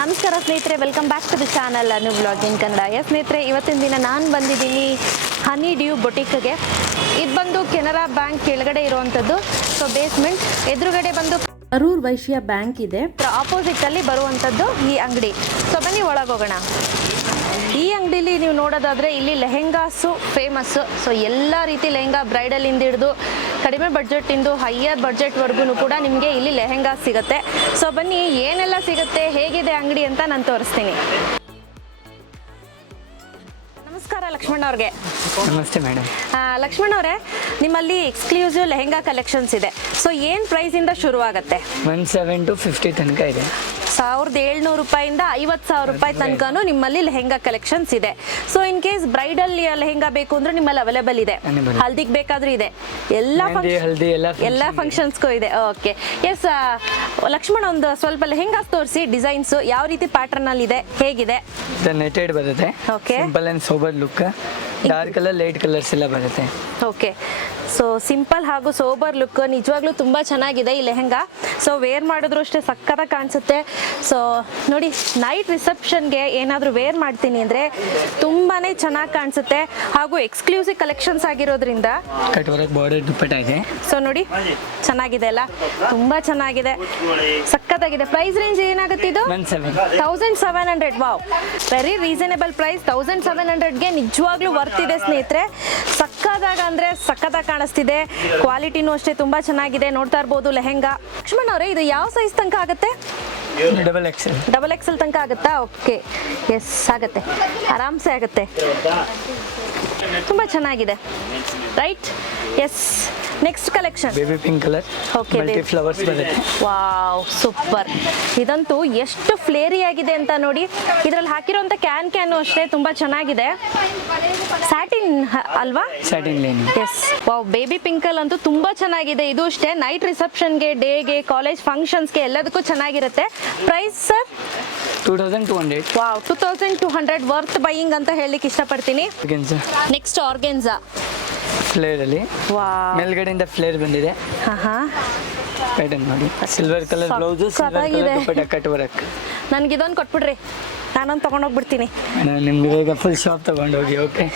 ನಮಸ್ಕಾರ ಸ್ನೇಹಿತರೆ, welcome back to the channel Anu vlog in Kannada. ಸ್ನೇಹಿತರೆ, ಇವತ್ತಿನ ದಿನ ನಾನು ಬಂದಿದ್ದೀನಿ ಹನಿ ಡ್ಯೂ ಬೊಟಿಕ್ಗೆ. ಇದು ಬಂದು ಕೆನರಾ ಬ್ಯಾಂಕ್ ಕೆಳಗಡೆ ಇರುವಂಥದ್ದು. ಸೊ ಬೇಸ್ಮೆಂಟ್ ಎದುರುಗಡೆ ಬಂದು ಕರೂರ್ ವೈಶ್ಯ ಬ್ಯಾಂಕ್ ಇದೆ. ಆಪೋಸಿಟ್ ಅಲ್ಲಿ ಬರುವಂಥದ್ದು ಈ ಅಂಗಡಿ. ಸೊ ಬನ್ನಿ ಒಳಗೋಗೋಣ. ಈ ಅಂಗಡಿಲಿ ನೀವು ನೋಡೋದಾದರೆ ಇಲ್ಲಿ ಲೆಹೆಂಗಾಸು ಫೇಮಸ್ಸು. ಸೊ ಎಲ್ಲ ರೀತಿ ಲೆಹೆಂಗಾ, ಬ್ರೈಡಲಿಂದ ಹಿಡಿದು ಕಡಿಮೆ ಬಡ್ಜೆಟ್ಟಿಂದು ಹೈಯರ್ ಬಡ್ಜೆಟ್ವರೆಗೂ ಕೂಡ ನಿಮಗೆ ಇಲ್ಲಿ ಲೆಹೆಂಗಾಸ್ ಸಿಗುತ್ತೆ. ಸೊ ಬನ್ನಿ ಏನೆಲ್ಲ ಸಿಗುತ್ತೆ, ಹೇಗಿದೆ ಅಂಗಡಿ ಅಂತ ನಾನು ತೋರಿಸ್ತೀನಿ. ನಮಸ್ಕಾರ ಲಕ್ಷ್ಮಣ್ ಅವ್ರಿಗೆ. ನಮಸ್ತೆ ಮೇಡಮ್. ಲಕ್ಷ್ಮಣ್ ಅವರೇ, ನಿಮ್ಮಲ್ಲಿ ಎಕ್ಸ್ಕ್ಲೂಸಿವ್ ಲೆಹೆಂಗಾ ಕಲೆಕ್ಷನ್ಸ್ ಇದೆ. ಸೊ ಏನು ಪ್ರೈಸಿಂದ ಶುರುವಾಗುತ್ತೆ? 17 to 50 ತನಕ ಇದೆ. 1700 ರೂಪಾಯಿಂದ 50,000 ರೂಪಾಯಿ ತನಕನೂ ನಿಮ್ಮಲ್ಲಿ ಲೆಹೆಂಗಾ ಕಲೆಕ್ಷನ್ಸ್ ಇದೆ. So in case bridal lehenga ಬೇಕು ಅಂದ್ರೆ ನಿಮ್ಮಲ್ಲಿ ಅವೈಲೇಬಲ್ ಇದೆ. ಹಲ್ದಿಗೆ ಬೇಕಾದ್ರೂ ಇದೆ, ಎಲ್ಲ ಫಂಕ್ಷನ್ಸ್ಗೂ ಇದೆ. ಓಕೆ, ಎಸ್ ಲಕ್ಷ್ಮಣ್, ಒಂದು ಸ್ವಲ್ಪ ಲೆಹೆಂಗಾಸ್ ತೋರಿಸಿ. ಡಿಸೈನ್ಸ್ ಯಾವ ರೀತಿ ಪ್ಯಾಟರ್ನ್ ಅಲ್ಲಿ ಇದೆ, ಹೇಗಿದೆ? ನೆಟೆಡ್ ಬರುತ್ತೆ. Okay, simple and sober look. Dark colour, light colours ಎಲ್ಲ ಬರುತ್ತೆ. ಓಕೆ, ಸೊ ಸಿಂಪಲ್ ಹಾಗೂ ಸೋಬರ್ ಲುಕ್. ನಿಜವಾಗ್ಲೂ ತುಂಬ ಚೆನ್ನಾಗಿದೆ ಈ ಲೆಹೆಂಗಾ. ಸೊ ವೇರ್ ಮಾಡಿದ್ರು ಅಷ್ಟೇ ಸಕ್ಕತ್ತಾಗಿ ಕಾಣಿಸುತ್ತೆ. ಸೊ ನೋಡಿ, ನೈಟ್ ರಿಸೆಪ್ಷನ್ಗೆ ಏನಾದರೂ ವೇರ್ ಮಾಡ್ತೀನಿ ಅಂದರೆ ತುಂಬಾ ಚೆನ್ನಾಗಿ ಕಾಣಿಸುತ್ತೆ. ಹಾಗೂ ಎಕ್ಸ್ಕ್ಲೂಸಿವ್ ಕಲೆಕ್ಷನ್ಸ್ ಆಗಿರೋದ್ರಿಂದ ಕಟ್ ವರ್ಕ್ ಬಾರ್ಡರ್ ದುಪ್ಪಟ್ಟ ಇದೆ. ಸೊ ನೋಡಿ, ಚೆನ್ನಾಗಿದೆ ಅಲ್ಲ, ತುಂಬ ಚೆನ್ನಾಗಿದೆ, ಸಕ್ಕತ್ತಾಗಿದೆ. ಪ್ರೈಸ್ ರೇಂಜ್ ಏನಾಗುತ್ತೆ ಇದು? 1700. Wow, very reasonable price. 1700ಗೆ ನಿಜವಾಗ್ಲೂ ವರ್ತ್ ಇದೆ ಸ್ನೇಹಿತರೆ. ಸಕ್ಕತ್ತಾಗ ಅಂದರೆ ಸಕ್ಕತ್ತಾಗಿ ಕಾಣಿಸ್ತಿದೆ. ಕ್ವಾಲಿಟಿನೂ ಅಷ್ಟೇ ತುಂಬ ಚೆನ್ನಾಗಿದೆ. ನೋಡ್ತಾ ಇರ್ಬೋದು ಲೆಹೆಂಗಾ. ಲಕ್ಷ್ಮಣ್ ಅವರೇ, ಇದು ಯಾವ ಸೈಜ್ ತನಕ ಆಗುತ್ತೆ? ಡಬಲ್ ಎಕ್ಸೆಲ್ ತನಕ ಆಗುತ್ತಾ? ಓಕೆ, ಎಸ್ ಆಗುತ್ತೆ, ಆರಾಮ್ಸೆ ಆಗುತ್ತೆ. ತುಂಬ ಚೆನ್ನಾಗಿದೆ, right? Yes, next collection baby pink colour. Okay, multi flowers ಬರುತ್ತೆ. Wow, super. ಇದಂತೂ ಎಷ್ಟು ಫ್ಲೇರಿ ಆಗಿದೆ ಅಂತ ನೋಡಿ. ಇದರಲ್ಲಿ ಹಾಕಿರೋಂಥ ಕ್ಯಾನು ಅಷ್ಟೇ ತುಂಬ ಚೆನ್ನಾಗಿದೆ. ಸ್ಯಾಟಿನ್ ಅಲ್ವಾ? Satin line. Yes, wow, baby ಪಿಂಕಲ್ ಅಂತೂ ತುಂಬ ಚೆನ್ನಾಗಿದೆ. ಇದು ಅಷ್ಟೇ ನೈಟ್ ರಿಸೆಪ್ಷನ್ಗೆ, ಡೇಗೆ, ಕಾಲೇಜ್ ಫಂಕ್ಷನ್ಸ್ಗೆ ಎಲ್ಲದಕ್ಕೂ ಚೆನ್ನಾಗಿರುತ್ತೆ. Price sir? 2200. Wow, 2200 worth buying ಅಂತ ಹೇಳಲಿಕ್ಕೆ ಇಷ್ಟಪಡ್ತೀನಿ. ನೆಕ್ಸ್ಟ್ ಆರ್ಗೆನ್ಸಾ ಫ್ಲೇರ್ ಅಲ್ಲಿ ಮೇಲ್ಗಡೆಯಿಂದ ಫ್ಲೇರ್ ಬಂದಿದೆ. ಪ್ಯಾಟರ್ನ್ ನೋಡಿ, silver colour blouse, silver colour dupatta, cut work. ನನಗೆ ಇದೊಂದು ಕೊಟ್ಬಿಡ್ರಿ, ನಾನೊಂದು ತೊಗೊಂಡೋಗ್ಬಿಡ್ತೀನಿ. ನಿಮ್ಗೆ ಈಗ ಫುಲ್ ಶಾಪ್ ತಗೊಂಡೋಗಿ. ಓಕೆ,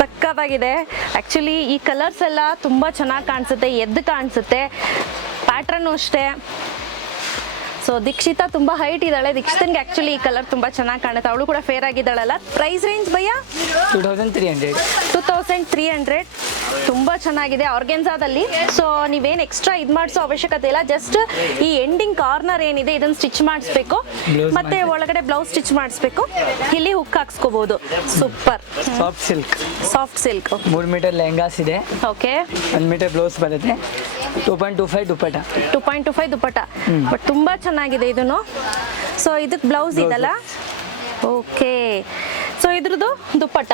ಸಕ್ಕತ್ತಾಗಿದೆ. ಆ್ಯಕ್ಚುಲಿ ಈ ಕಲರ್ಸ್ ಎಲ್ಲ ತುಂಬ ಚೆನ್ನಾಗಿ ಕಾಣಿಸುತ್ತೆ, ಎದ್ದು ಕಾಣಿಸುತ್ತೆ. ಪ್ಯಾಟ್ರನ್ನು ಅಷ್ಟೇ. ಸೊ ದೀಕ್ಷಿತಾ ತುಂಬ ಹೈಟ್ ಇದ್ದಾಳೆ. ದೀಕ್ಷಿತನ್ಗೆ ಆ್ಯಕ್ಚುಲಿ ಈ ಕಲರ್ ತುಂಬ ಚೆನ್ನಾಗಿ ಕಾಣುತ್ತೆ. ಅವಳು ಕೂಡ ಫೇರ್ ಆಗಿದ್ದಾಳಲ್ಲ. ಪ್ರೈಸ್ ರೇಂಜ್ ಭಯ್ಯ? 2300. ತುಂಬ ಚೆನ್ನಾಗಿದೆ ಆರ್ಗೆನ್ಸಾದಲ್ಲಿ. ಸೊ ನೀವೇನು ಎಕ್ಸ್ಟ್ರಾ ಇದು ಮಾಡಿಸೋ ಅವಶ್ಯಕತೆ ಇಲ್ಲ. ಜಸ್ಟ್ ಈ ಎಂಡಿಂಗ್ ಕಾರ್ನರ್ ಏನಿದೆ ಇದನ್ನು ಸ್ಟಿಚ್ ಮಾಡಿಸ್ಬೇಕು, ಮತ್ತೆ ಒಳಗಡೆ ಬ್ಲೌಸ್ ಸ್ಟಿಚ್ ಮಾಡಿಸ್ಬೇಕು. ಇಲ್ಲಿ ಹುಕ್ ಹಾಕ್ಸ್ಕೋಬಹುದು. Super. Soft silk 3 metre lehengas ಇದೆ. ಓಕೆ, 1 ಮೀಟರ್ ಬ್ಲೌಸ್ ಬರುತ್ತೆ. 2.25 ದುಪ್ಪಟ್ಟ. 2.25 ದುಪ್ಪಟ್ಟ. ಬಟ್ ತುಂಬ ಚೆನ್ನಾಗಿದೆ ಇದನ್ನು. ಸೊ ಇದಕ್ಕೆ ಬ್ಲೌಸ್ ಇದಲ್ಲ. ಓಕೆ, ಸೊ ಇದ್ರದ್ದು dupatta,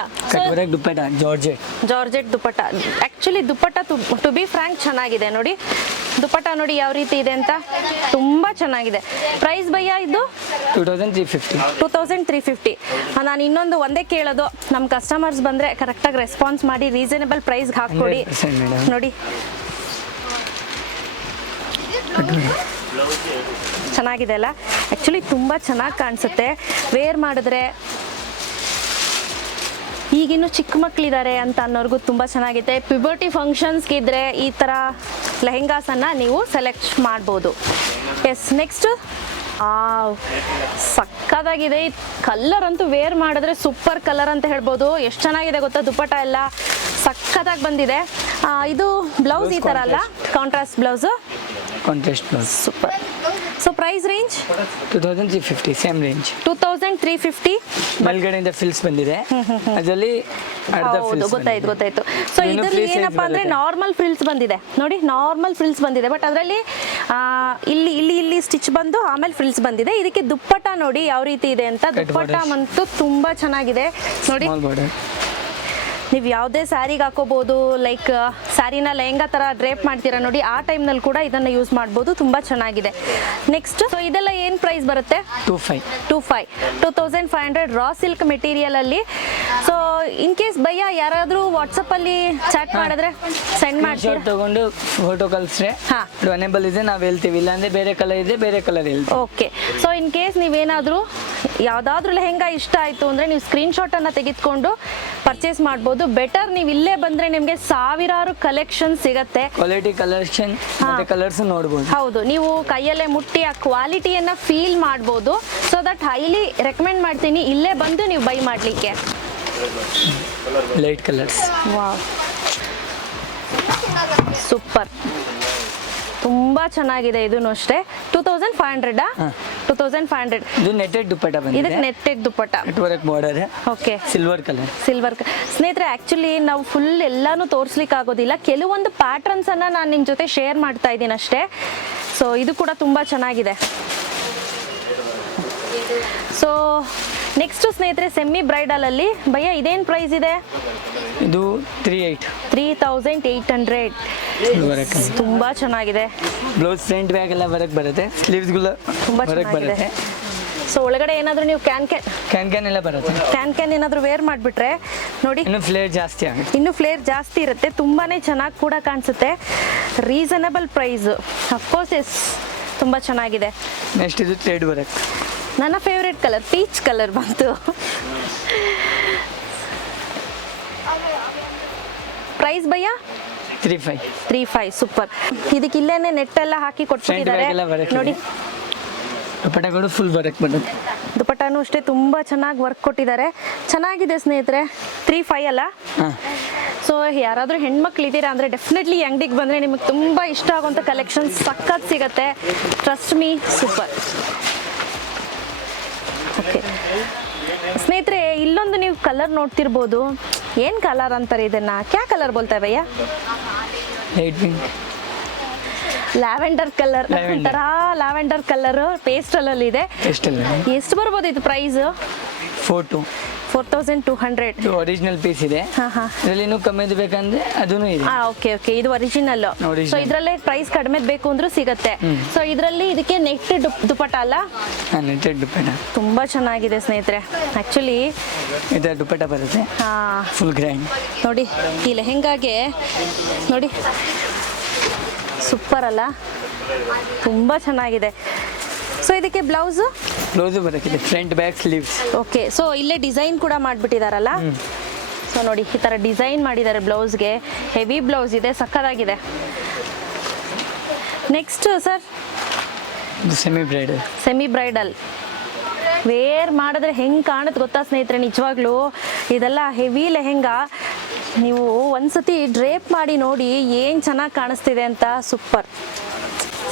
georgette dupatta. Actually dupatta to be frank ಚೆನ್ನಾಗಿದೆ. ನೋಡಿ ದುಪ್ಪಟ್ಟ ನೋಡಿ ಯಾವ ರೀತಿ ಇದೆ ಅಂತ, ತುಂಬ ಚೆನ್ನಾಗಿದೆ. ಪ್ರೈಸ್ ಭಯ್ಯ ಇದು? 2350. ನಾನು ಇನ್ನೊಂದು ಒಂದೇ ಕೇಳೋದು, ನಮ್ಮ ಕಸ್ಟಮರ್ಸ್ ಬಂದರೆ ಕರೆಕ್ಟಾಗಿ ರೆಸ್ಪಾನ್ಸ್ ಮಾಡಿ ರೀಸನೇಬಲ್ ಪ್ರೈಸ್ಗೆ ಹಾಕ್ಕೊಡಿ. ನೋಡಿ ಚೆನ್ನಾಗಿದೆ ಅಲ್ಲ. ಆ್ಯಕ್ಚುಲಿ ತುಂಬ ಚೆನ್ನಾಗಿ ಕಾಣಿಸುತ್ತೆ ವೇರ್ ಮಾಡಿದ್ರೆ. ಈಗಿನ್ನೂ ಚಿಕ್ಕ ಮಕ್ಕಳಿದ್ದಾರೆ ಅಂತ ಅನ್ನೋರ್ಗೂ ತುಂಬ ಚೆನ್ನಾಗಿದೆ. ಪ್ಯುಬರ್ಟಿ ಫಂಕ್ಷನ್ಸ್ಗೆ ಇದ್ದರೆ ಈ ಥರ ಲೆಹೆಂಗಾಸನ್ನು ನೀವು ಸೆಲೆಕ್ಟ್ ಮಾಡ್ಬೋದು. ಎಸ್, ನೆಕ್ಸ್ಟ್ ಸಕ್ಕತ್ತಾಗಿದೆ. ಈ ಕಲರ್ ಅಂತೂ ವೇರ್ ಮಾಡಿದ್ರೆ ಸೂಪರ್ ಕಲರ್ ಅಂತ ಹೇಳ್ಬೋದು. ಎಷ್ಟು ಚೆನ್ನಾಗಿದೆ ಗೊತ್ತಾ, ದುಪ್ಪಟ್ಟ ಎಲ್ಲ ಸಕ್ಕತ್ತಾಗಿ ಬಂದಿದೆ. ಇದು ಬ್ಲೌಸ್ ಈ ಥರ ಅಲ್ಲ, contrast blouse. Super. So price range? 2350. Same range. 2350. ಮೇಲ್ಗಡೆಯಿಂದ ಫಿಲ್ಸ್ ಬಂದಿದೆ, ಅದರಲ್ಲಿ ಗೊತ್ತಾಯ್ತು. ಸೊ ಇದರಲ್ಲಿ ಏನಪ್ಪಾ ಅಂದ್ರೆ ನಾರ್ಮಲ್ ಫ್ರಿಲ್ಸ್ ಬಂದಿದೆ. ನೋಡಿ, ನಾರ್ಮಲ್ ಫ್ರಿಲ್ಸ್ ಬಂದಿದೆ. ಬಟ್ ಅದರಲ್ಲಿ ಇಲ್ಲಿ ಸ್ಟಿಚ್ ಬಂದು ಆಮೇಲೆ ಫ್ರಿಲ್ಸ್ ಬಂದಿದೆ. ಇದಕ್ಕೆ ದುಪ್ಪಟ್ಟ ನೋಡಿ ಯಾವ ರೀತಿ ಇದೆ ಅಂತ. ದುಪ್ಪಟ್ಟ ಅಂತೂ ತುಂಬಾ ಚೆನ್ನಾಗಿದೆ ನೋಡಿ. ನೀವು ಯಾವುದೇ ಸ್ಯಾರಿಗೆ ಹಾಕೋಬಹುದು, ಲೈಕ್ ಸ್ಯಾರಿನ ಲೆಹಂಗಾ ಥರ ಡ್ರೇಪ್ ಮಾಡ್ತೀರಾ ನೋಡಿ, ಆ ಟೈಮ್ನಲ್ಲಿ ಕೂಡ ಇದನ್ನು ಯೂಸ್ ಮಾಡ್ಬೋದು. ತುಂಬ ಚೆನ್ನಾಗಿದೆ. ನೆಕ್ಸ್ಟ್, ಸೊ ಇದೆಲ್ಲ ಏನು ಪ್ರೈಸ್ ಬರುತ್ತೆ? 2500 ರಾ ಸಿಲ್ಕ್ ಮೆಟೀರಿಯಲಲ್ಲಿ. ಸೊ ಇನ್ ಕೇಸ್ ಭಯ್ಯ ಯಾರಾದರೂ ವಾಟ್ಸಪ್ಪಲ್ಲಿ ಚಾಟ್ ಮಾಡಿದ್ರೆ ಸೆಂಡ್ ಮಾಡ್ತೀರಾ? ತಗೊಂಡು ಫೋಟೋ ಕಳಿಸ್ರೆ ಅನೇಬಲ್ ಇದೆ ನಾವು ಹೇಳ್ತೀವಿ, ಇಲ್ಲಾಂದ್ರೆ ಬೇರೆ ಕಲರ್ ಇದೆ ಬೇರೆ ಕಲರ್ ಹೇಳ್ತೀವಿ. ಓಕೆ. ಸೊ ಇನ್ ಕೇಸ್ ನೀವೇನಾದರೂ ಯಾವುದಾದ್ರೂ ಲೆಹೆಂಗಾ ಇಷ್ಟ ಆಯಿತು ಅಂದರೆ ನೀವು ಸ್ಕ್ರೀನ್ಶಾಟನ್ನು ತೆಗೆದುಕೊಂಡು ಪರ್ಚೇಸ್ ಮಾಡ್ಬೋದು. ಬೆಟರ್ ನೀವು ಇಲ್ಲೇ ಬಂದರೆ ನಿಮಗೆ ಸಾವಿರಾರು ಕಲೆಕ್ಷನ್ ಸಿಗುತ್ತೆ. ಕ್ವಾಲಿಟಿ ಕಲೆಕ್ಷನ್ ಮತ್ತೆ ಕಲರ್ಸ್ ನೋಡ್ಬೋದು. ಹೌದು, ನೀವು ಕೈಯಲ್ಲೇ ಮುಟ್ಟಿ ಆ ಕ್ವಾಲಿಟಿಯನ್ನು ಫೀಲ್ ಮಾಡ್ಬೋದು. ಸೊ ದಟ್ ಹೈಲಿ ರೆಕಮೆಂಡ್ ಮಾಡ್ತೀನಿ ಇಲ್ಲೇ ಬಂದು ನೀವು ಬೈ ಮಾಡಲಿಕ್ಕೆ. Light colours. ವಾವ್, ಸೂಪರ್, ತುಂಬ ಚೆನ್ನಾಗಿದೆ. ಇದೂ ಅಷ್ಟೇ 2500. 2500. ಇದು ನೆಟ್ಟೆಡ್ ದುಪ್ಪಟ್ಟ ಬಂದಿದೆ. ಇದಕ್ಕೆ netted dupatta, network border. Okay, silver colour. ಸ್ನೇಹಿತರೆ, ಆ್ಯಕ್ಚುಲಿ ನಾವು ಫುಲ್ ಎಲ್ಲಾನು ತೋರಿಸ್ಲಿಕ್ಕೆ ಆಗೋದಿಲ್ಲ, ಕೆಲವೊಂದು ಪ್ಯಾಟ್ರನ್ಸನ್ನು ನಾನು ನಿಮ್ಮ ಜೊತೆ ಶೇರ್ ಮಾಡ್ತಾ ಇದ್ದೀನಿ ಅಷ್ಟೇ. ಸೊ ಇದು ಕೂಡ ತುಂಬ ಚೆನ್ನಾಗಿದೆ. ಸೊ ನೆಕ್ಸ್ಟ್ ಸ್ನೇಹಿತರೆ, ಸೆಮಿ ಬ್ರೈಡಲಲ್ಲಿ ಭಯ್ಯ ಇದೇನು ಪ್ರೈಸ್ ಇದೆ? ಇದು 3800. ತುಂಬ ಚೆನ್ನಾಗಿದೆ. ಬ್ಲೌಸ್ ಫ್ರಂಟ್ ಬ್ಯಾಗ್ ಎಲ್ಲ ವರ್ಕ್ ಬರುತ್ತೆ, ಸ್ಲೀವ್ಸ್ಗಳ ತುಂಬ ವರ್ಕ್ ಬರುತ್ತೆ. ಸೊ ಒಳಗಡೆ ಏನಾದರೂ ನೀವು ಕ್ಯಾನ್ ಎಲ್ಲ ಬರುತ್ತೆ. ಕ್ಯಾನ್ ಏನಾದರೂ ವೇರ್ ಮಾಡಿಬಿಟ್ರೆ ನೋಡಿ ಇನ್ನು ಫ್ಲೇರ್ ಜಾಸ್ತಿ ಆಗುತ್ತೆ. ಇನ್ನು ಫ್ಲೇರ್ ಜಾಸ್ತಿ ಇರುತ್ತೆ, ತುಂಬಾ ಚೆನ್ನಾಗಿ ಕೂಡ ಕಾಣಿಸುತ್ತೆ. Reasonable price, of course. ಎಸ್, ತುಂಬ ಚೆನ್ನಾಗಿದೆ. ನೆಕ್ಸ್ಟ್ ಇದು ಥ್ರೆಡ್ ವರ್ಕ್. ನನ್ನ ಫೇವ್ರೆಟ್ ಕಲರ್ ಪೀಚ್ ಕಲರ್ ಬಂತು. ಪ್ರೈಸ್ ಭಯ್ಯ? 3500. ಸೂಪರ್. ಇದಕ್ಕೆ ಇಲ್ಲೇನೆ ನೆಟ್ ಎಲ್ಲ ಹಾಕಿ ಕೊಟ್ಬಿಟ್ಟಿದ್ದಾರೆ ನೋಡಿ. ದುಪ್ಪಟ್ಟಗಳು ಫುಲ್ ವರ್ಕ್ ಬರುತ್ತೆ. ದುಪ್ಪಟ್ಟನೂ ಅಷ್ಟೇ ತುಂಬ ಚೆನ್ನಾಗಿ ವರ್ಕ್ ಕೊಟ್ಟಿದ್ದಾರೆ. ಚೆನ್ನಾಗಿದೆ ಸ್ನೇಹಿತರೆ. 3500 ಅಲ್ಲ? ಸೊ ಯಾರಾದರೂ ಹೆಣ್ಮಕ್ಳು ಇದ್ದೀರಾ ಅಂದರೆ ಡೆಫಿನೆಟ್ಲಿ ಈ ಅಂಗಡಿಗೆ ಬಂದರೆ ನಿಮಗೆ ತುಂಬ ಇಷ್ಟ ಆಗುವಂಥ ಕಲೆಕ್ಷನ್ ಸಖತ್ ಸಿಗುತ್ತೆ. Trust me, super. ಓಕೆ ಸ್ನೇಹಿತರೆ, ಇಲ್ಲೊಂದು ನೀವು ಕಲರ್ ನೋಡ್ತಿರ್ಬೋದು. ಏನು ಕಲರ್ ಅಂತಾರೆ ಇದನ್ನು? ಕ್ಯಾ ಕಲರ್ ಬೋಲ್ತಾ ಭಯ್ಯ? Lavender colour. ಒಂಥರ ಲ್ಯಾವೆಂಡರ್ ಕಲರ್ ಪೇಸ್ಟಲಲ್ಲಿ ಇದೆ. ಎಷ್ಟು ಬರ್ಬೋದು ಇದು ಪ್ರೈಸ್? 4200. ಒರಿಜಿನಲ್ ಪೀಸ್ ಇದೆ. ಇದರಲ್ಲಿ ಇನ್ನೂ ಕಮ್ಮಿದು ಬೇಕಂದ್ರೆ ಅದೂ ಇದೆ. ಓಕೆ, ಇದು ಒರಿಜಿನಲ್. ಸೊ ಇದರಲ್ಲೇ ಪ್ರೈಸ್ ಕಡಿಮೆ ಬೇಕು ಅಂದ್ರೂ ಸಿಗುತ್ತೆ. ಸೊ ಇದರಲ್ಲಿ ಇದಕ್ಕೆ ನೆಟ್ ದುಪ್ಪಟ್ಟ ಅಲ್ಲ? ನೆಟ್ಟೆಡ್ ದುಪ್ಪಟ್ಟ ತುಂಬಾ ಚೆನ್ನಾಗಿದೆ ಸ್ನೇಹಿತರೆ. ಆಕ್ಚುಲಿ ಇದರ ದುಪ್ಪಟ್ಟ ಬರುತ್ತೆ ಫುಲ್ ಗ್ರ್ಯಾಂಡ್. ನೋಡಿ ಈ ಲೆಹೆಂಗಾಗೆ ನೋಡಿ, ಸೂಪರ್ ಅಲ್ಲ? ತುಂಬಾ ಚೆನ್ನಾಗಿದೆ. ಸೊ ಇದಕ್ಕೆ ಬ್ಲೌಸು ಬರುತ್ತೆ, front back sleeves. Okay. So ಇಲ್ಲೇ ಡಿಸೈನ್ ಕೂಡ ಮಾಡಿಬಿಟ್ಟಿದಾರಲ್ಲ. ಸೊ ನೋಡಿ, ಈ ಥರ ಡಿಸೈನ್ ಮಾಡಿದ್ದಾರೆ ಬ್ಲೌಸ್ಗೆ. ಹೆವಿ ಬ್ಲೌಸ್ ಇದೆ, ಸಕ್ಕತ್ತಾಗಿದೆ. Next sir, semi bridal wear ಮಾಡಿದ್ರೆ ಹೆಂಗೆ ಕಾಣುತ್ತೆ ಗೊತ್ತಾ ಸ್ನೇಹಿತರೆ? ನಿಜವಾಗ್ಲೂ ಇದೆಲ್ಲ ಹೆವಿ ಲೆಹೆಂಗಾ. ನೀವು ಒಂದ್ಸತಿ ಡ್ರೇಪ್ ಮಾಡಿ ನೋಡಿ ಏನು ಚೆನ್ನಾಗಿ ಕಾಣಿಸ್ತಿದೆ ಅಂತ. ಸೂಪರ್,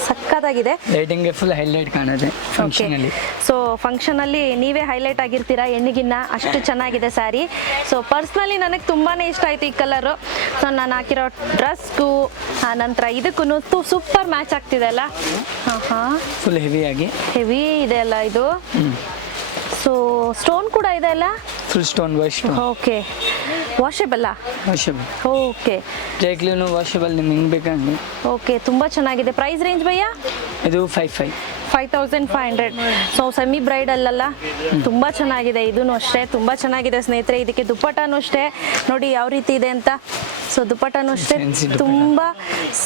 ಸಕ್ಕತ್ತಾಗಿದೆ. ಲೈಟಿಂಗ್ ಫುಲ್ ಹೈಲೈಟ್ ಕಾಣುತ್ತೆ ಫಂಕ್ಷನ್ ಅಲ್ಲಿ. ಸೊ ಫಂಕ್ಷನ್ ಅಲ್ಲಿ ನೀವೇ ಹೈಲೈಟ್ ಆಗಿರ್ತೀರಾ ಹೆಣ್ಣಿಗಿನ್ನ, ಅಷ್ಟು ಚೆನ್ನಾಗಿದೆ ಸ್ಯಾರಿ. ಸೊ ಪರ್ಸ್ನಲಿ ನನಗೆ ತುಂಬಾನೇ ಇಷ್ಟ ಆಯ್ತು ಈ ಕಲರು. ಸೊ ನಾನು ಹಾಕಿರೋ ಡ್ರೆಸ್ಗೂ ನಂತರ ಇದಕ್ಕೂ ಸೂಪರ್ ಮ್ಯಾಚ್ ಆಗ್ತಿದೆ ಅಲ್ಲ. ಫುಲ್ ಹೆವಿ ಇದೆ ಅಲ್ಲ ಇದು. ಸೊ ಸ್ಟೋನ್ ಕೂಡ ಇದೆ ಅಲ್ಲ? Full stone wash. Okay, washable. Okay, ಜೈಕ್ಲಿನು ವಾಷೆಬಲ್ ನಿಮ್ಗೆ ಹೆಂಗೆ ಬೇಕಂದ್ರೆ. ಓಕೆ, ತುಂಬ ಚೆನ್ನಾಗಿದೆ. ಪ್ರೈಸ್ ರೇಂಜ್ ಭಯ್ಯ? ಇದು 5500. ಸೊ ಸೆಮಿ ಬ್ರೈಡಲ್ ಅಲ್ಲ, ತುಂಬ ಚೆನ್ನಾಗಿದೆ. ಇದೂ ಅಷ್ಟೇ ತುಂಬ ಚೆನ್ನಾಗಿದೆ ಸ್ನೇಹಿತರೆ. ಇದಕ್ಕೆ ದುಪ್ಪಟ್ಟನೂ ಅಷ್ಟೇ ನೋಡಿ ಯಾವ ರೀತಿ ಇದೆ ಅಂತ. ಸೊ ದುಪ್ಪಟ್ಟನೂ ಅಷ್ಟೇ ತುಂಬ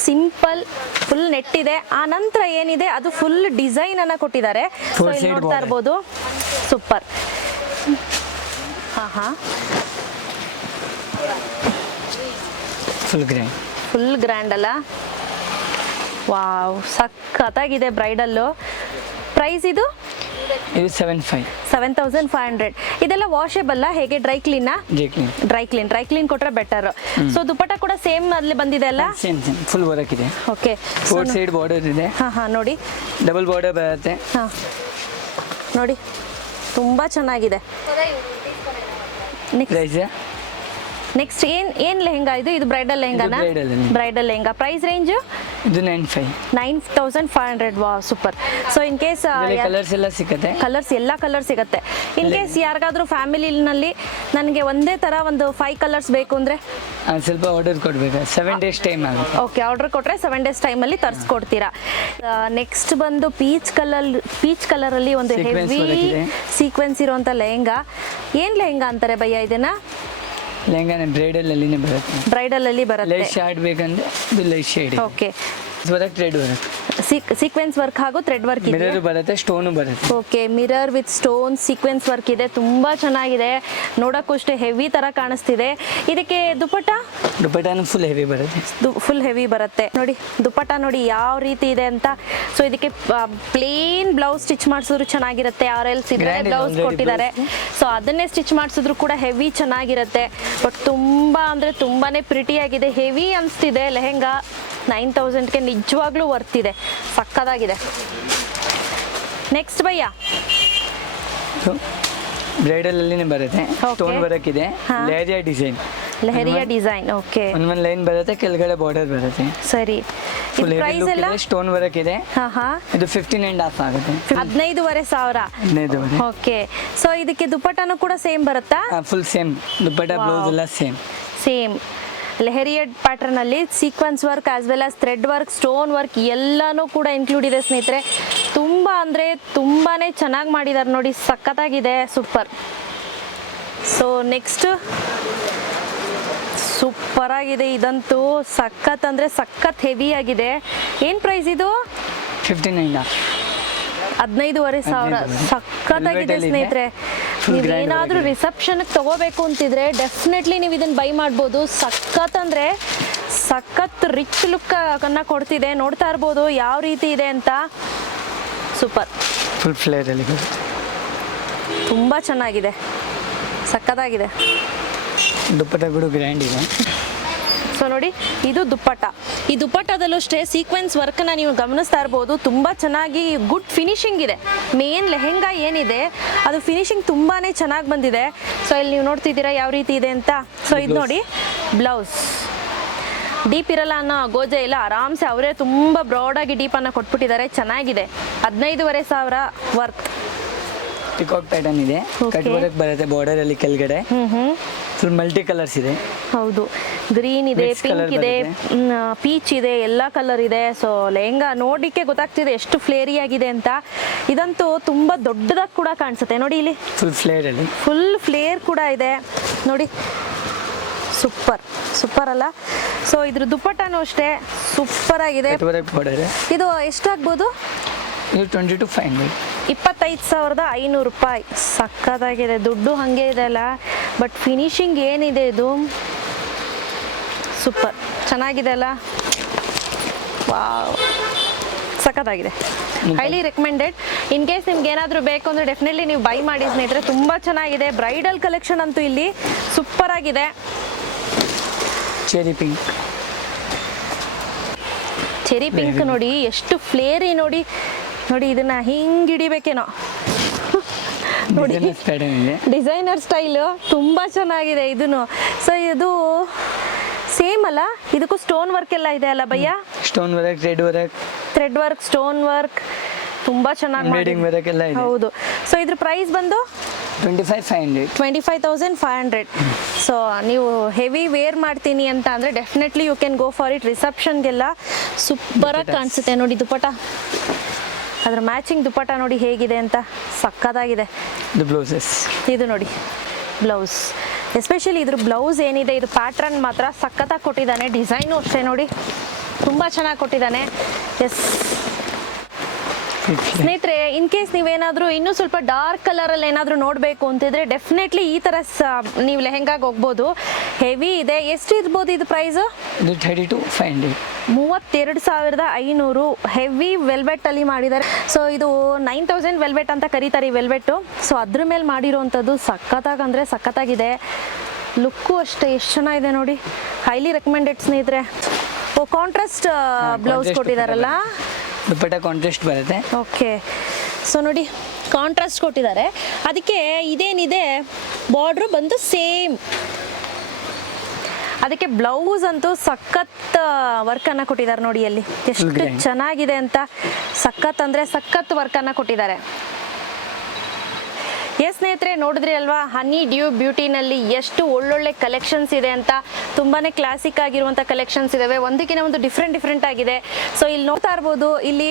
ಸಿಂಪಲ್, ಫುಲ್ ನೆಟ್ ಇದೆ. ಆ ನಂತರ ಏನಿದೆ ಅದು ಫುಲ್ ಡಿಸೈನ್ ಅನ್ನ ಕೊಟ್ಟಿದ್ದಾರೆ. ಸೊ ಇಲ್ಲಿ ನೋಡ್ತಾ ಇರ್ಬೋದು. ಸೂಪರ್. ಫುಲ್ ಗ್ರ್ಯಾಂಡ್ ಅಲ್ಲ? ವಾವ್, ಸಖತ್ತಾಗಿದೆ ಬ್ರೈಡಲ್ಲು. ಪ್ರೈಸ್ ಇದು 7500. ಇದೆಲ್ಲ ವಾಷೆಬಲ್ ಹೇಗೆ? ಡ್ರೈ ಕ್ಲೀನ್ ಕೊಟ್ರೆ ಬೆಟರ್. ಸೊ ದುಪ್ಪಟ್ಟ ಕೂಡ ಸೇಮ್ ಅಲ್ಲಿ ಬಂದಿದೆ ಅಲ್ಲ? ಫುಲ್ ವರ್ಕ್ ಇದೆ. ಓಕೆ, 4 ಸೈಡ್ ಬಾರ್ಡರ್ ಇದೆ. ನೋಡಿ, ಡಬಲ್ ಬಾರ್ಡರ್ ಬರುತ್ತೆ. ನೋಡಿ, ತುಂಬಾ ಚೆನ್ನಾಗಿದೆ. ಪ್ರೈಸ್ ನೆಕ್ಸ್ಟ್ ಏನ್ ಲೆಹಂಗಾ ಇದು ಬ್ರೈಡಲ್ ಲೆಹಂಗಾನಾ? ಇದು bridal lehenga. Bridal lehenga. Price range ಇದು 95. 9500. Wow, super. So in case colours ಎಲ್ಲ ಸಿಗುತ್ತೆ. ಎಲ್ಲ ಕಲರ್ ಸಿಗುತ್ತೆ. ಇನ್ ಕೇಸ್ ಯಾರಿಗಾದ್ರೂ ಫ್ಯಾಮಿಲಿನಲ್ಲಿ ನನಗೆ ಒಂದೇ ತರ ಒಂದು 5 ಕಲರ್ಸ್ ಬೇಕು ಅಂದ್ರೆ ಸ್ವಲ್ಪ ಆರ್ಡರ್ ಕೊಡ್ಬೇಕು, 7 days ಟೈಮ್ ಆಗುತ್ತೆ. ಓಕೆ, ಆರ್ಡರ್ ಕೊಟ್ರೆ 7 days ಟೈಮಲ್ಲಿ ತರಿಸ್ಕೊಡ್ತೀರಾ. ನೆಕ್ಸ್ಟ್ ಬಂದು ಪೀಚ್ ಕಲರ್ ಅಲ್ಲಿ ಒಂದು Sequence ಹೆವಿ work ಇದೆ. ಸೀಕ್ವೆನ್ಸ್ ಇರುವಂತ ಲೆಹಂಗಾ. ಏನ್ ಲೆಹಂಗಾ ಅಂತಾರೆ ಭಯ್ಯ ಇದನ್ನ? ಲೆಹಂಗಾನೆ ಬ್ರೈಡಲ್ ಅಲ್ಲಿನೇ ಬರುತ್ತೆ. ಬ್ರೈಡಲ್ ಅಲ್ಲಿ ಬರುತ್ತೆ. ಲೈಟ್ ಶಾರ್ಟ್ ಬೇಕಂದ್ರೆ ಇದು ಲೈಟ್ ಶೇಡ್. ಓಕೆ, ಬರುತ್ತೆ ಥ್ರೆಡ್ ಬರುತ್ತೆ. ಸೀಕ್ವೆನ್ಸ್ ವರ್ಕ್ ಹಾಗೂ ಥ್ರೆಡ್ ವರ್ಕ್ ಇದೆ. ಮಿರರ್ ಬರುತ್ತೆ, ಸ್ಟೋನು ಬರುತ್ತೆ. Okay, mirror with stone sequence work ಇದೆ. ತುಂಬಾ ಚೆನ್ನಾಗಿದೆ, ನೋಡಕ್ಕೂ ಅಷ್ಟೇ ಹೆವಿ ತರ ಕಾಣಿಸ್ತಿದೆ. ಇದಕ್ಕೆ ದುಪಟ್ಟಾನು ಫುಲ್ ಹೆವಿ ಬರುತ್ತೆ. ಫುಲ್ ಹೆವಿ ಬರುತ್ತೆ. ನೋಡಿ ದುಪಟ್ಟ ನೋಡಿ ಯಾವ ರೀತಿ ಇದೆ ಅಂತ. ಸೊ ಇದಕ್ಕೆ ಪ್ಲೇನ್ ಬ್ಲೌಸ್ ಸ್ಟಿಚ್ ಮಾಡಿಸಿದ್ರು ಚೆನ್ನಾಗಿರುತ್ತೆ. RLC ಬ್ಲೌಸ್ ಕೊಟ್ಟಿದ್ದಾರೆ. ಸೊ ಅದನ್ನೇ ಸ್ಟಿಚ್ ಮಾಡಿಸಿದ್ರು ಕೂಡ ಹೆವಿ ಚೆನ್ನಾಗಿರುತ್ತೆ. ಬಟ್ ತುಂಬಾ ಅಂದ್ರೆ ತುಂಬಾನೇ ಪ್ರಿಟಿ ಆಗಿದೆ, ಹೆವಿ ಅನಿಸ್ತಿದೆ ಲೆಹಂಗಾ. 9000ಗೆ ನಿಜವಾಗ್ಲೂ ವರ್ತ್ ಇದೆ, ಸಕ್ಕದಾಗಿದೆ. ನೆಕ್ಸ್ಟ್ ಭಯ್ಯ ಬ್ರೈಡಲ್ ಅಲ್ಲಿನೇ ಬರುತ್ತೆ. ಸ್ಟೋನ್ ವರ್ಕ್ ಇದೆ, ಲೆಹರಿಯಾ ಡಿಸೈನ್. ಓಕೆ, ಒಂದ್ ಲೈನ್ ಬರುತ್ತೆ, ಕೆಳಗಡೆ ಬಾರ್ಡರ್ ಬರುತ್ತೆ. ಸರಿ. ಪ್ರೈಸ್ ಎಲ್ಲ ಸ್ಟೋನ್ ವರ್ಕ್ ಇದೆ. ಇದು 15.5 ಆಗುತ್ತೆ. 15,500. 15,500. ಓಕೆ, ಸೊ ಇದಕ್ಕೆ ದುಪಟ್ಟಾನು ಕೂಡ ಸೇಮ್ ಬರುತ್ತಾ? ಫುಲ್ ಸೇಮ್ ದುಪಟ್ಟ, ಬ್ಲೌಸ್ ಎಲ್ಲ ಸೇಮ್ ಲೆಹರಿಯಡ್ ಪ್ಯಾಟರ್ನ್ ಅಲ್ಲಿ sequence work as well as thread work, stone work ಎಲ್ಲಾನು ಕೂಡ ಇನ್ಕ್ಲೂಡ್ ಇದೆ ಸ್ನೇಹಿತರೆ. ತುಂಬಾ ಅಂದ್ರೆ ತುಂಬಾನೇ ಚೆನ್ನಾಗಿ ಮಾಡಿದ್ದಾರೆ ನೋಡಿ, ಸಖತ್ತಾಗಿದೆ, ಸೂಪರ್. ಸೊ ನೆಕ್ಸ್ಟ್ ಸೂಪರ್ ಆಗಿದೆ, ಇದಂತೂ ಸಖತ್ ಅಂದ್ರೆ ಸಖತ್ ಹೆವಿ ಆಗಿದೆ. ಏನ್ ಪ್ರೈಸ್ ಇದು? 15,500. ಸಖತ್ತಾಗಿದೆ ಸ್ನೇಹಿತರೆ. ನೀವೇನಾದ್ರೂ ರಿಸೆಪ್ಷನ್ ತಗೋಬೇಕು ಅಂತಿದ್ರೆ ಡೆಫಿನೆಟ್ಲಿ ನೀವು ಇದನ್ನ ಬೈ ಮಾಡ್ಬೋದು. ಸಖತ್ ಅಂದ್ರೆ ಸಖತ್ ರಿಚ್ ಲುಕ್ ಅನ್ನ ಕೊಡ್ತಿದೆ. ನೋಡ್ತಾ ಇರ್ಬೋದು ಯಾವ ರೀತಿ ಇದೆ ಅಂತ. ಸೂಪರ್, ಫುಲ್ ಫ್ಲೇರ್ ಅಲ್ಲಿ ಬರುತ್ತೆ. ತುಂಬಾ ಚೆನ್ನಾಗಿದೆ, ಸಖತ್ತಾಗಿದೆ. ದುಪಟ್ಟ ಕೂಡ ಗ್ರ್ಯಾಂಡ್ ಇದೆ. ಸೊ ನೋಡಿ, ಇದು ದುಪ್ಪಟ್ಟ. ಈ ದುಪ್ಪಟ್ಟದಲ್ಲೂ ಅಷ್ಟೇ ಸೀಕ್ವೆನ್ಸ್ ವರ್ಕ್ನ ನೀವು ಗಮನಿಸ್ತಾ ಇರ್ಬೋದು. ತುಂಬ ಚೆನ್ನಾಗಿ ಗುಡ್ ಫಿನಿಶಿಂಗ್ ಇದೆ. ಮೇನ್ ಲೆಹೆಂಗಾ ಏನಿದೆ ಅದು ಫಿನಿಶಿಂಗ್ ತುಂಬಾ ಚೆನ್ನಾಗಿ ಬಂದಿದೆ. ಸೊ ಇಲ್ಲಿ ನೀವು ನೋಡ್ತಿದ್ದೀರಾ ಯಾವ ರೀತಿ ಇದೆ ಅಂತ. ಸೊ ಇದು ನೋಡಿ ಬ್ಲೌಸ್. ಡೀಪ್ ಇರಲ್ಲ ಅನ್ನೋ ಗೋಜೆ ಇಲ್ಲ, ಆರಾಮ್ಸೆ ಅವರೇ ತುಂಬ ಬ್ರಾಡಾಗಿ ಡೀಪನ್ನು ಕೊಟ್ಬಿಟ್ಟಿದ್ದಾರೆ. ಚೆನ್ನಾಗಿದೆ. 15,500 ವರ್ಕ್. ಪಿಕಾಕ್ ಪ್ಯಾಟರ್ನ್ ಇದೆ, ಕಟ್ ವರ್ಕ್ ಬರುತ್ತೆ ಬಾರ್ಡರ್ ಅಲ್ಲಿ ಕೆಳಗಡೆ. ಫುಲ್ ಮಲ್ಟಿ ಕಲರ್ಸ್ ಇದೆ. ಹೌದು, ಗ್ರೀನ್ ಇದೆ, ಪಿಂಕ್ ಇದೆ, ಪೀಚ್ ಇದೆ, ಎಲ್ಲ ಕಲರ್ ಇದೆ. ಸೊ ಲೆಹಂಗಾ ನೋಡಿಕ್ಕೆ ಗೊತ್ತಾಗ್ತಿದೆ ಎಷ್ಟು ಫ್ಲೇರಿ ಆಗಿದೆ ಅಂತ. ಇದಂತೂ ತುಂಬಾ ದೊಡ್ಡದಾಗಿ ಕೂಡ ಕಾಣಿಸುತ್ತೆ ನೋಡಿ, ಇಲ್ಲಿ ಫುಲ್ ಫ್ಲೇರ್ ಅಲ್ಲಿ ಫುಲ್ ಫ್ಲೇರ್ ಕೂಡ ಇದೆ ನೋಡಿ. ಸೂಪರ್ ಅಲ್ಲ? ಸೊ ಇದ್ರ ದುಪ್ಪಟ್ಟನೂ ಅಷ್ಟೇ ಸೂಪರ್ ಆಗಿದೆ. ಇದು ಎಷ್ಟಾಗ್ಬೋದು? ಇದು 22,500. 25,500 ರೂಪಾಯಿ. ಸಕ್ಕತ್ತಾಗಿದೆ, ದುಡ್ಡು ಹಾಗೆ ಇದೆ ಅಲ್ಲ. ಬಟ್ ಫಿನಿಶಿಂಗ್ ಏನಿದೆ ಇದು ಸೂಪರ್ ಚೆನ್ನಾಗಿದೆ ಅಲ್ಲ. ವಾವ್, ಸಖತ್ತಾಗಿದೆ. Highly recommended. ಇನ್ ಕೇಸ್ ನಿಮ್ಗೆ ಏನಾದರೂ ಬೇಕು ಅಂದರೆ ಡೆಫಿನೆಟ್ಲಿ ನೀವು ಬೈ ಮಾಡಿ ಸ್ನೇಹಿತರೆ. ತುಂಬ ಚೆನ್ನಾಗಿದೆ. ಬ್ರೈಡಲ್ ಕಲೆಕ್ಷನ್ ಅಂತೂ ಇಲ್ಲಿ ಸೂಪರ್ ಆಗಿದೆ. ಚೆರಿ ಪಿಂಕ್ ನೋಡಿ ಎಷ್ಟು ಫ್ಲೇರಿ ನೋಡಿ. ಇದನ್ನ ಹಿಂಗೆ ಹಿಡಿಬೇಕೇನೋ ನೋಡಿ, ಡಿಸೈನರ್ ಸ್ಟೈಲು ತುಂಬ ಚೆನ್ನಾಗಿದೆ ಇದನ್ನು. ಸೊ ಇದು ಸೇಮ್ ಅಲ್ಲ, ಇದಕ್ಕೂ ಸ್ಟೋನ್ ವರ್ಕ್ ಎಲ್ಲ ಇದೆ ಅಲ್ಲ bhaiya? Stone work, thread work, stone work ತುಂಬಾ ಚೆನ್ನಾಗಿ. ಹೌದು. ಸೊ ಇದ್ರ ಪ್ರೈಸ್ ಬಂದು 25,500. ಸೊ ನೀವು ಹೆವಿ ವೇರ್ ಮಾಡ್ತೀನಿ ಅಂತ ಅಂದ್ರೆ definitely you can go for it. ರಿಸೆಪ್ಷನ್ಗೆಲ್ಲ ಸೂಪರ್ ಆಗಿ ಕಾಣಿಸುತ್ತೆ ನೋಡಿ ದುಪಟ್ಟ. ಅದ್ರ ಮ್ಯಾಚಿಂಗ್ ದುಪಟ್ಟ ನೋಡಿ ಹೇಗಿದೆ ಅಂತ, ಸಕ್ಕತ್ತಾಗಿದೆ. ಇದು ನೋಡಿ ಬ್ಲೌಸ್. ಎಸ್ಪೆಷಲಿ ಇದ್ರ ಬ್ಲೌಸ್ ಏನಿದೆ, ಇದು ಪ್ಯಾಟ್ರನ್ ಮಾತ್ರ ಸಖತ್ತಾಗಿ ಕೊಟ್ಟಿದ್ದಾನೆ. ಡಿಸೈನು ಅಷ್ಟೇ ನೋಡಿ, ತುಂಬ ಚೆನ್ನಾಗಿ ಕೊಟ್ಟಿದ್ದಾನೆ. ಎಸ್ ಸ್ನೇಹಿತರೆ, ಇನ್ ಕೇಸ್ ನೀವೇನಾದರೂ ಇನ್ನೂ ಸ್ವಲ್ಪ ಡಾರ್ಕ್ ಕಲರಲ್ಲಿ ಏನಾದರೂ ನೋಡಬೇಕು ಅಂತಿದ್ರೆ ಡೆಫಿನೆಟ್ಲಿ ಈ ಥರ ನೀವು ಲೆಹೆಂಗಾಗೆ ಹೋಗ್ಬೋದು. ಹೆವಿ ಇದೆ. ಎಷ್ಟು ಇರ್ಬೋದು ಇದು ಪ್ರೈಸು? 32,500. ಹೆವಿ ವೆಲ್ವೆಟ್ ಅಲ್ಲಿ ಮಾಡಿದ್ದಾರೆ. ಸೊ ಇದು 9,000 ವೆಲ್ವೆಟ್ ಅಂತ ಕರೀತಾರೆ ಈ ವೆಲ್ವೆಟ್ಟು. ಸೊ ಅದ್ರ ಮೇಲೆ ಮಾಡಿರೋವಂಥದ್ದು ಸಖತ್ತಾಗಿ ಅಂದರೆ ಸಖತ್ತಾಗಿದೆ. ಲುಕ್ಕು ಅಷ್ಟೇ ಎಷ್ಟು ಚೆನ್ನಾಗಿದೆ ನೋಡಿ. ಹೈಲಿ ರೆಕಮೆಂಡೆಡ್ ಸ್ನೇಹಿತರೆ. ಕಾಂಟ್ರಾಸ್ಟ್ ಬ್ಲೌಸ್ ಕೊಟ್ಟಿದ್ದಾರಲ್ಲ, ದುಪಟ್ಟ ಕಾಂಟ್ರಾಸ್ಟ್ ಬರುತ್ತೆ. ಓಕೆ. ಸೊ ನೋಡಿ ಕಾಂಟ್ರಾಸ್ಟ್ ಕೊಟ್ಟಿದ್ದಾರೆ. ಅದಕ್ಕೆ ಇದೇನಿದೆ ಬಾರ್ಡ್ರು ಬಂದು ಸೇಮ್ ಅದಕ್ಕೆ ಬ್ಲೌಸ್ ಅಂತೂ ಸಖತ್ ವರ್ಕನ್ನು ಕೊಟ್ಟಿದ್ದಾರೆ ನೋಡಿ, ಅಲ್ಲಿ ಎಷ್ಟು grand. ಚೆನ್ನಾಗಿದೆ ಅಂತ. ಸಖತ್ ಅಂದರೆ ಸಖತ್ ವರ್ಕನ್ನು ಕೊಟ್ಟಿದ್ದಾರೆ. ಎಸ್ ಸ್ನೇಹಿತರೆ, ನೋಡಿದ್ರಿ ಅಲ್ವಾ ಹನಿ ಡ್ಯೂ ಬ್ಯೂಟಿನಲ್ಲಿ ಎಷ್ಟು ಒಳ್ಳೊಳ್ಳೆ ಕಲೆಕ್ಷನ್ಸ್ ಇದೆ ಅಂತ. ತುಂಬಾ ಕ್ಲಾಸಿಕ್ ಆಗಿರುವಂಥ ಕಲೆಕ್ಷನ್ಸ್ ಇದಾವೆ, ಒಂದಕ್ಕಿಂತ ಒಂದು ಡಿಫ್ರೆಂಟ್ ಆಗಿದೆ. ಸೊ ಇಲ್ಲಿ ನೋಡ್ತಾ ಇರ್ಬೋದು, ಇಲ್ಲಿ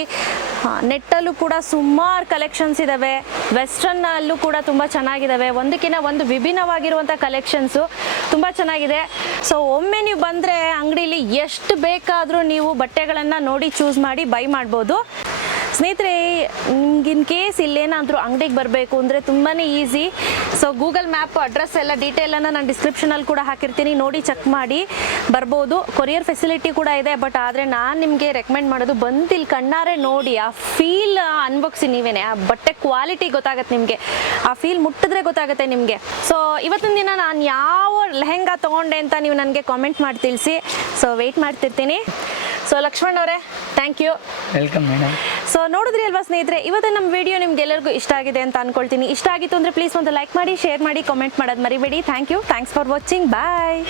ನೆಟ್ಟಲ್ಲೂ ಕೂಡ ಸುಮಾರು ಕಲೆಕ್ಷನ್ಸ್ ಇದಾವೆ, ವೆಸ್ಟರ್ನಲ್ಲೂ ಕೂಡ ತುಂಬ ಚೆನ್ನಾಗಿದ್ದಾವೆ. ಒಂದಕ್ಕಿಂತ ಒಂದು ವಿಭಿನ್ನವಾಗಿರುವಂಥ ಕಲೆಕ್ಷನ್ಸು ತುಂಬ ಚೆನ್ನಾಗಿದೆ. ಸೊ ಒಮ್ಮೆ ನೀವು ಬಂದರೆ ಅಂಗಡಿಲಿ ಎಷ್ಟು ಬೇಕಾದರೂ ನೀವು ಬಟ್ಟೆಗಳನ್ನು ನೋಡಿ ಚೂಸ್ ಮಾಡಿ ಬೈ ಮಾಡ್ಬೋದು. ಸ್ನೇಹಿತರೆ, ನಿಮ್ಗೆ ಇನ್ ಕೇಸ್ ಇಲ್ಲೇನಾದರೂ ಅಂಗಡಿಗೆ ಬರಬೇಕು ಅಂದರೆ ತುಂಬಾ easy. So Google map address ಎಲ್ಲ ಡೀಟೇಲನ್ನು ನಾನು ಡಿಸ್ಕ್ರಿಪ್ಷನಲ್ಲಿ ಕೂಡ ಹಾಕಿರ್ತೀನಿ, ನೋಡಿ ಚೆಕ್ ಮಾಡಿ ಬರ್ಬೋದು. ಕೊರಿಯರ್ ಫೆಸಿಲಿಟಿ ಕೂಡ ಇದೆ. ಬಟ್ ಆದರೆ ನಾನು ನಿಮಗೆ ರೆಕಮೆಂಡ್ ಮಾಡೋದು, ಬಂದು ಇಲ್ಲಿ ಕಣ್ಣಾರೆ ನೋಡಿ, ಆ ಫೀಲ್ ಅನ್ಭವಿಸಿ ನೀವೇನೆ. ಆ ಬಟ್ಟೆ ಕ್ವಾಲಿಟಿ ಗೊತ್ತಾಗುತ್ತೆ ನಿಮಗೆ, ಆ ಫೀಲ್ ಮುಟ್ಟಿದ್ರೆ ಗೊತ್ತಾಗುತ್ತೆ ನಿಮಗೆ. ಸೊ ಇವತ್ತಿನ ದಿನ ನಾನು ಯಾವ ಲೆಹೆಂಗಾ ತೊಗೊಂಡೆ ಅಂತ ನೀವು ನನಗೆ ಕಾಮೆಂಟ್ ಮಾಡಿ ತಿಳಿಸಿ. ಸೊ ವೆಯ್ಟ್ ಮಾಡ್ತಿರ್ತೀನಿ. ಸೊ ಲಕ್ಷ್ಮಣ್ ಅವರೇ, thank you. Welcome madam. So ನೋಡಿದ್ರಿ ಅಲ್ವಾ ಸ್ನೇಹಿತರೆ, ಇವತ್ತು ನಮ್ಮ ವಿಡಿಯೋ ನಿಮ್ಗೆಲ್ಲರಿಗೂ ಇಷ್ಟ ಆಗಿದೆ ಅಂತ ಅನ್ಕೊಳ್ತೀನಿ. ಇಷ್ಟ ಆಗಿತ್ತು ಅಂದರೆ ಪ್ಲೀಸ್ ಒಂದು ಲೈಕ್ ಮಾಡಿ, ಶೇರ್ ಮಾಡಿ, ಕಾಮೆಂಟ್ ಮಾಡೋದು ಮರಿಬೇಡಿ. Thank you. Thanks for watching. Bye.